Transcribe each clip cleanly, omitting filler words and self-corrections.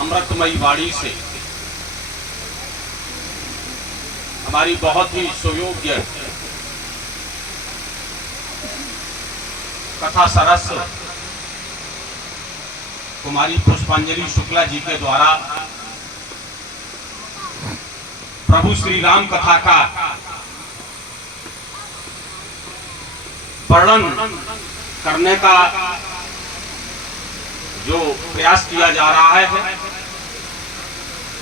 अमृतमयी वाणी से हमारी बहुत ही सुयोग्य कथा सरस कुमारी पुष्पांजलि शुक्ला जी के द्वारा प्रभु श्री राम कथा का वर्णन करने का जो प्रयास किया जा रहा है,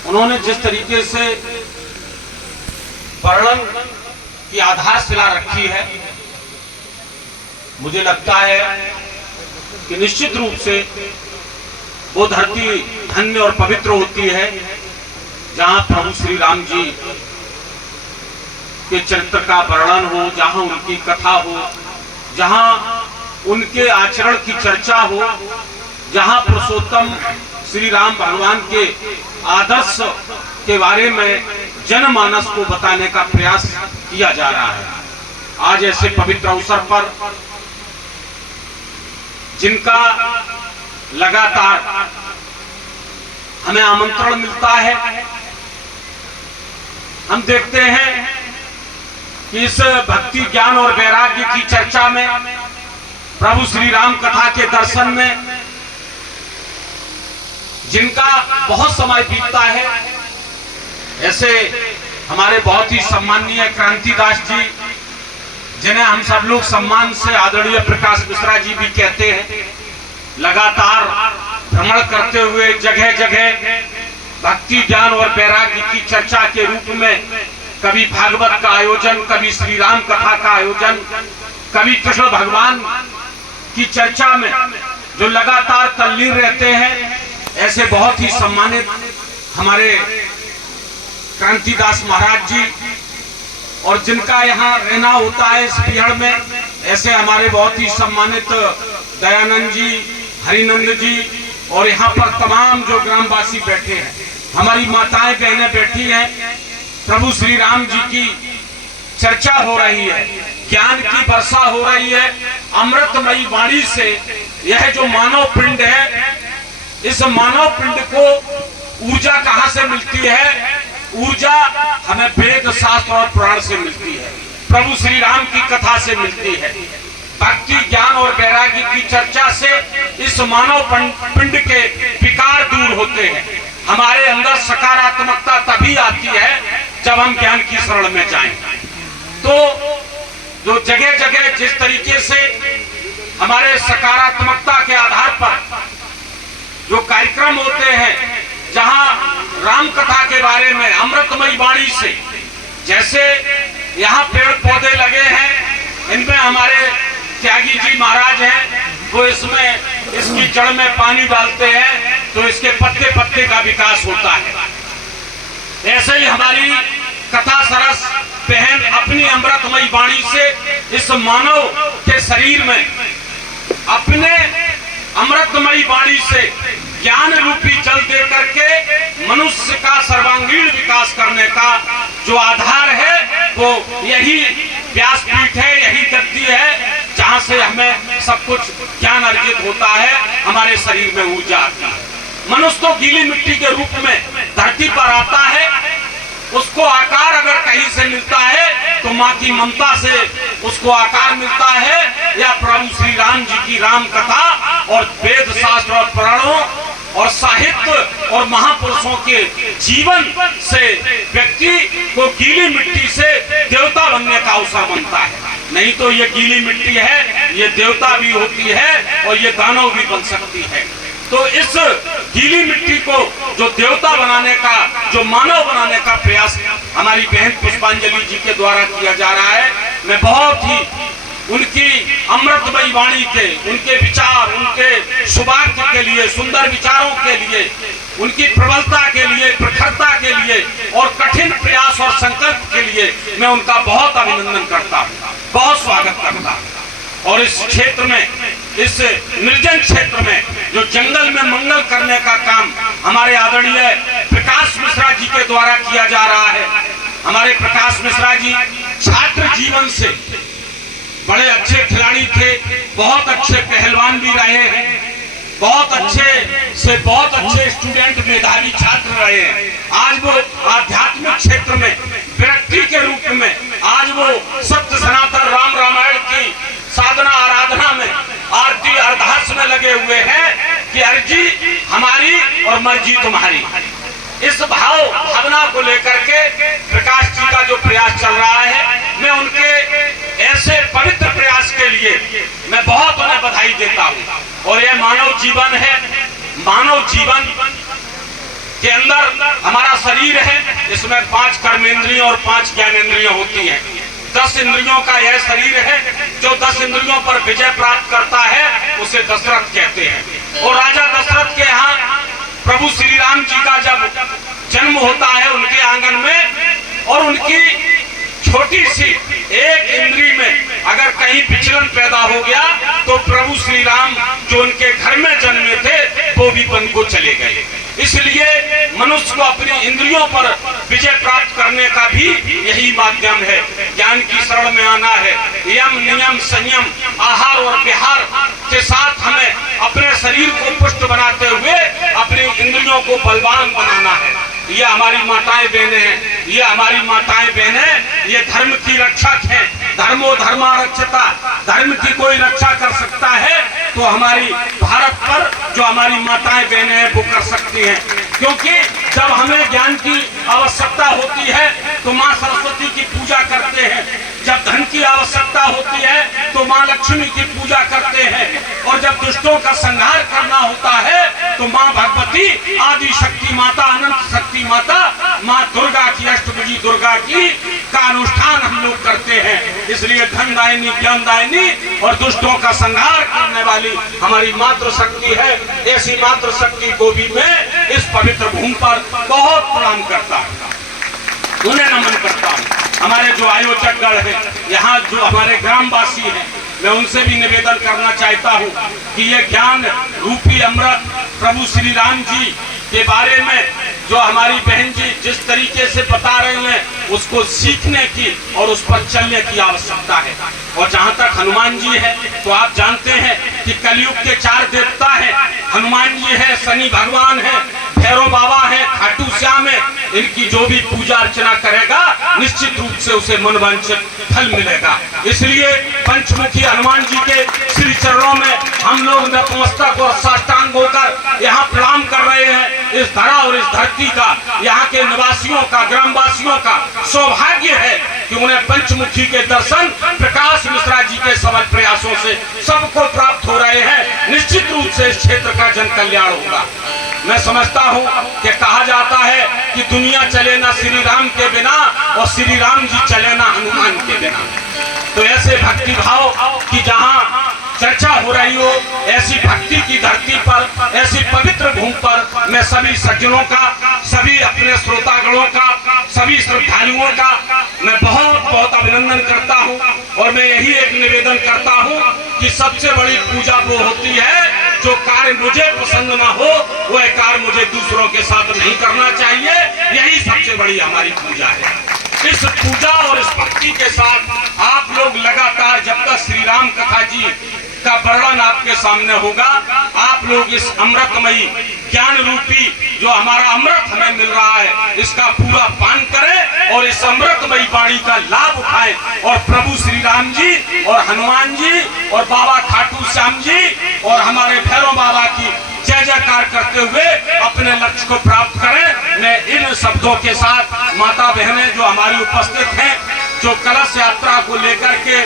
उन्होंने जिस तरीके से वर्णन की आधारशिला रखी है, मुझे लगता है कि निश्चित रूप से वो धरती धन्य और पवित्र होती है जहां प्रभु श्री राम जी के चरित्र का वर्णन हो, जहां उनकी कथा हो, जहां उनके आचरण की चर्चा हो, जहां पुरुषोत्तम श्री राम भगवान के आदर्श के बारे में जनमानस को बताने का प्रयास किया जा रहा है। आज ऐसे पवित्र अवसर पर जिनका लगातार हमें आमंत्रण मिलता है, हम देखते हैं कि इस भक्ति ज्ञान और वैराग्य की चर्चा में, प्रभु श्री राम कथा के दर्शन में जिनका बहुत समय बीतता है, ऐसे हमारे बहुत ही सम्माननीय क्रांतिदास जी, जिन्हें हम सब लोग सम्मान से आदरणीय प्रकाश मिश्रा जी भी कहते हैं, लगातार भ्रमण करते हुए जगह जगह भक्ति ज्ञान और वैराग्य की चर्चा के रूप में कभी भागवत का आयोजन, कभी श्री राम कथा का आयोजन, कभी कृष्ण भगवान की चर्चा में जो लगातार तल्लीन रहते हैं, ऐसे बहुत ही सम्मानित हमारे क्रांतिदास महाराज जी, और जिनका यहाँ रहना होता है इस बिहड़ में, ऐसे हमारे बहुत ही सम्मानित दयानंद जी, हरिनंद जी, और यहाँ पर तमाम जो ग्रामवासी बैठे हैं, हमारी माताएं बहनें बैठी हैं। प्रभु श्री राम जी की चर्चा हो रही है, ज्ञान की वर्षा हो रही है, अमृतमयी वाणी से यह जो मानव पिंड है, इस मानव पिंड को ऊर्जा कहां से मिलती है? ऊर्जा हमें वेद शास्त्र और पुराण से मिलती है, प्रभु श्री राम की कथा से मिलती है। भक्ति ज्ञान और वैराग्य की चर्चा से इस मानव पिंड के विकार दूर होते हैं। हमारे अंदर सकारात्मकता तभी आती है जब हम ज्ञान की शरण में जाएं। तो जो जगह जगह जिस तरीके से हमारे सकारात्मकता के आधार पर जो कार्यक्रम होते हैं, जहां राम कथा के बारे में अमृतमयी वाणी से, जैसे यहाँ पेड़ पौधे लगे हैं, इनमें हमारे त्यागी जी महाराज हैं, वो इसमें इसकी जड़ में पानी डालते हैं तो इसके पत्ते पत्ते का विकास होता है। ऐसे ही हमारी कथा सरस बहन अपनी अमृतमयी वाणी से इस मानव के शरीर में अपने अमृतमयी वाणी से ज्ञान रूपी जल दे करके मनुष्य का सर्वांगीण विकास करने का जो आधार है, वो यही व्यासपीठ है, यही गद्दी है जहां से हमें सब कुछ ज्ञान अर्जित होता है, हमारे शरीर में ऊर्जा आती है। मनुष्य तो गीली मिट्टी के रूप में धरती पर आता है, उसको आकार अगर कहीं से मिलता है तो माँ की ममता से उसको आकार मिलता है, या प्रभु श्री राम जी की राम कथा और वेद शास्त्र और पुराणों और साहित्य और महापुरुषों के जीवन से व्यक्ति को गीली मिट्टी से देवता बनने का अवसर बनता है। नहीं तो ये गीली मिट्टी है, ये देवता भी होती है और ये दानव भी बन सकती है। तो इस गीली मिट्टी को जो देवता बनाने का, जो मानव बनाने का प्रयास हमारी बहन पुष्पांजलि जी के द्वारा किया जा रहा है। मैं बहुत ही उनकी अमृतमयी वाणी के, उनके विचार, उनके शुभार्थ के लिए, सुंदर विचारों के लिए, उनकी प्रबलता के लिए, प्रखरता के लिए और कठिन प्रयास और संकल्प के लिए मैं उनका बहुत अभिनंदन करता हूँ, बहुत स्वागत करता हूँ। और इस क्षेत्र में, इस निर्जन क्षेत्र में जो जंगल में मंगल करने का काम हमारे आदरणीय प्रकाश मिश्रा जी के द्वारा किया जा रहा है। हमारे प्रकाश मिश्रा जी छात्र जीवन से बड़े अच्छे खिलाड़ी थे, बहुत अच्छे पहलवान भी रहे हैं, बहुत अच्छे स्टूडेंट, मेधावी छात्र रहे हैं। आज वो आध्यात्मिक क्षेत्र में व्यक्ति के रूप में आज वो सत्य सनातन राम रामायण की साधना आराधना में आरती अरदास में लगे हुए हैं कि अर्जी हमारी और मर्जी तुम्हारी। इस भावना को लेकर के प्रकाश जी का जो प्रयास चल रहा है, मैं उनके ऐसे पवित्र प्रयास के लिए मैं बहुत उन्हें बधाई देता हूँ। और यह मानव जीवन है, मानव जीवन के अंदर हमारा शरीर है, इसमें 5 कर्मेंद्रियों और 5 ज्ञानेंद्रियों होती हैं। 10 इंद्रियों का यह शरीर है, जो 10 इंद्रियों पर विजय प्राप्त करता है उसे दशरथ कहते हैं। और राजा दशरथ के यहाँ प्रभु श्री राम जी का जब जन्म होता है उनके आंगन में, और उनकी छोटी सी एक इंद्री में अगर कहीं विचलन पैदा हो गया तो प्रभु श्री राम जो उनके घर में जन्मे थे वो भी वन को चले गए। इसलिए मनुष्य को अपनी इंद्रियों पर विजय प्राप्त करने का भी यही माध्यम है। ज्ञान की शरण में आना है, यम नियम संयम आहार और विहार के साथ हमें अपने शरीर को पुष्ट बनाते हुए अपनी इंद्रियों को बलवान बनाना है। ये हमारी माताएं बहनें हैं, ये हमारी माताएं बहनें ये धर्म की रक्षक हैं। धर्मो धर्मा रक्षता, धर्म की कोई रक्षा कर सकता है तो हमारी भारत पर जो हमारी माताएं बहनें हैं वो कर सकती हैं। क्योंकि जब हमें ज्ञान की आवश्यकता होती है तो माँ सरस्वती की पूजा करते हैं, जब धन की आवश्यकता होती है तो माँ लक्ष्मी की पूजा करते हैं, और जब दुष्टों का संहार करना होता है तो माँ भगवती आदि शक्ति माता अनंत शक्ति माता माँ दुर्गा की अष्टभुजी दुर्गा की का अनुष्ठान हम लोग करते हैं। इसलिए धन दायिनी ज्ञान दायिनी और दुष्टों का संहार करने वाली हमारी मातृशक्ति है। ऐसी मातृशक्ति को भी मैं इस पवित्र भूमि पर बहुत प्रणाम करता हूँ, उन्हें नमन करता हूँ। हमारे जो आयोजकगण हैं, यहाँ जो हमारे ग्रामवासी हैं, मैं उनसे भी निवेदन करना चाहता हूँ कि ये ज्ञान रूपी अमृत प्रभु श्री राम जी के बारे में जो हमारी बहन जी जिस तरीके से बता रहे हैं उसको सीखने की और उस पर चलने की आवश्यकता है। और जहाँ तक हनुमान जी है तो आप जानते हैं कि कलयुग के 4 देवता हैं, हनुमान जी है, शनि भगवान है, भैरव बाबा है, खाटू श्याम है। इनकी जो भी पूजा अर्चना करेगा निश्चित रूप से उसे मनवांछित फल मिलेगा। इसलिए पंचमुखी हनुमान जी के श्री चरणों में हम लोग नतमस्तक और साष्टांग होकर यहाँ प्रणाम कर रहे हैं। इस धरा और इस धरती का, यहाँ के निवासियों का, ग्रामवासियों का सौभाग्य है कि उन्हें पंचमुखी के दर्शन प्रकाश मिश्रा जी के सबल प्रयासों से सबको प्राप्त हो रहे हैं। निश्चित रूप से इस क्षेत्र का जन कल्याण होगा। मैं समझता हूँ कि कहा जाता है कि दुनिया चले ना श्री राम के बिना और श्री राम जी चले ना हनुमान के बिना। तो ऐसे भक्ति भाव की जहाँ चर्चा हो रही हो, ऐसी भक्ति की धरती पर, ऐसी पवित्र भूमि पर मैं सभी सज्जनों का, सभी अपने श्रोतागणों का, सभी श्रद्धालुओं का मैं बहुत बहुत अभिनंदन करता हूं। और मैं यही एक निवेदन करता हूं कि सबसे बड़ी पूजा वो होती है जो कार्य मुझे पसंद ना हो वह कार्य मुझे दूसरों के साथ नहीं करना चाहिए। यही सबसे बड़ी हमारी पूजा है। इस पूजा और इस भक्ति के साथ आप लोग लगातार जब तक श्री राम कथा जी का वर्णन आपके सामने होगा, आप लोग इस अमृतमयी ज्ञान रूपी जो हमारा अमृत हमें मिल रहा है इसका पूरा पान करें और इस अमृतमयी वाणी का लाभ उठाएं और प्रभु श्री राम जी और हनुमान जी और बाबा खाटू श्याम जी और हमारे भैरव बाबा की जय जयकार करते हुए अपने लक्ष्य को प्राप्त करें। मैं इन शब्दों के साथ माता बहनें जो हमारी उपस्थित हैं, जो कलश यात्रा को लेकर के,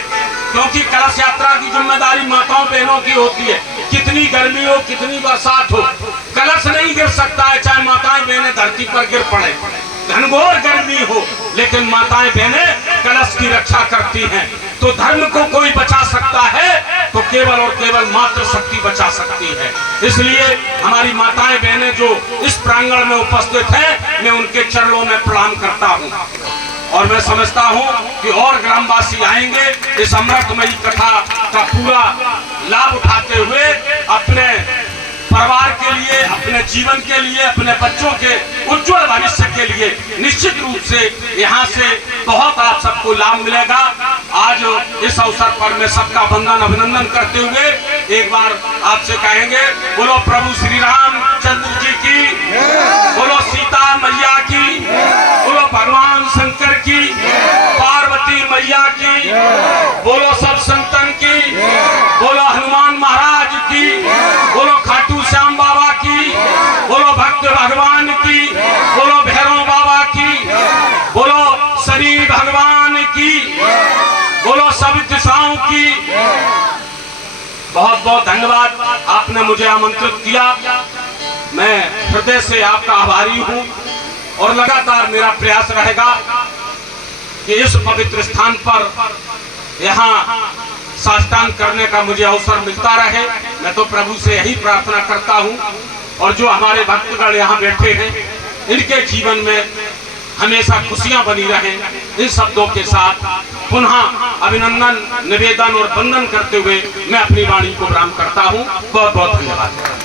क्योंकि कलश यात्रा की जिम्मेदारी माताओं बहनों की होती है, कितनी गर्मी हो कितनी बरसात हो कलश नहीं गिर सकता है, चाहे माताएं बहनें धरती पर गिर पड़े, घनघोर गर्मी हो, लेकिन माताएं बहनें कलश की रक्षा करती हैं। तो धर्म को कोई बचा सकता है तो केवल और केवल मातृ शक्ति बचा सकती है। इसलिए हमारी माताएं बहनें जो इस प्रांगण में उपस्थित हैं, मैं उनके चरणों में प्रणाम करता हूँ। और मैं समझता हूँ कि और ग्रामवासी आएंगे इस अमृतमयी कथा का पूरा लाभ उठाते हुए अपने परिवार के लिए, अपने जीवन के लिए, अपने बच्चों के उज्जवल भविष्य के लिए निश्चित रूप से यहाँ से बहुत आप सबको लाभ मिलेगा। आज इस अवसर पर मैं सबका वंदन अभिनंदन करते हुए एक बार आपसे कहेंगे, बोलो प्रभु श्री रामचंद्र जी की, बोलो सीता मैया की, बोलो भगवान शंकर की, पार्वती मैया की, बोलो सब संतन की, बोलो हनुमान महाराज की, बोलो खाटू श्याम बाबा की, बोलो भक्त भगवान की, बोलो भैरव बाबा की, बोलो शनि भगवान की, बोलो सब दिशाओं की। बहुत बहुत धन्यवाद, आपने मुझे आमंत्रित किया। मैं हृदय से आपका आभारी हूँ और लगातार मेरा प्रयास रहेगा कि इस पवित्र स्थान पर यहाँ साष्टांग करने का मुझे अवसर मिलता रहे। मैं तो प्रभु से यही प्रार्थना करता हूँ और जो हमारे भक्तगण यहाँ बैठे हैं इनके जीवन में हमेशा खुशियां बनी रहें। इन शब्दों के साथ पुनः अभिनंदन, निवेदन और वंदन करते हुए मैं अपनी वाणी को विराम करता हूँ। बहुत बहुत धन्यवाद।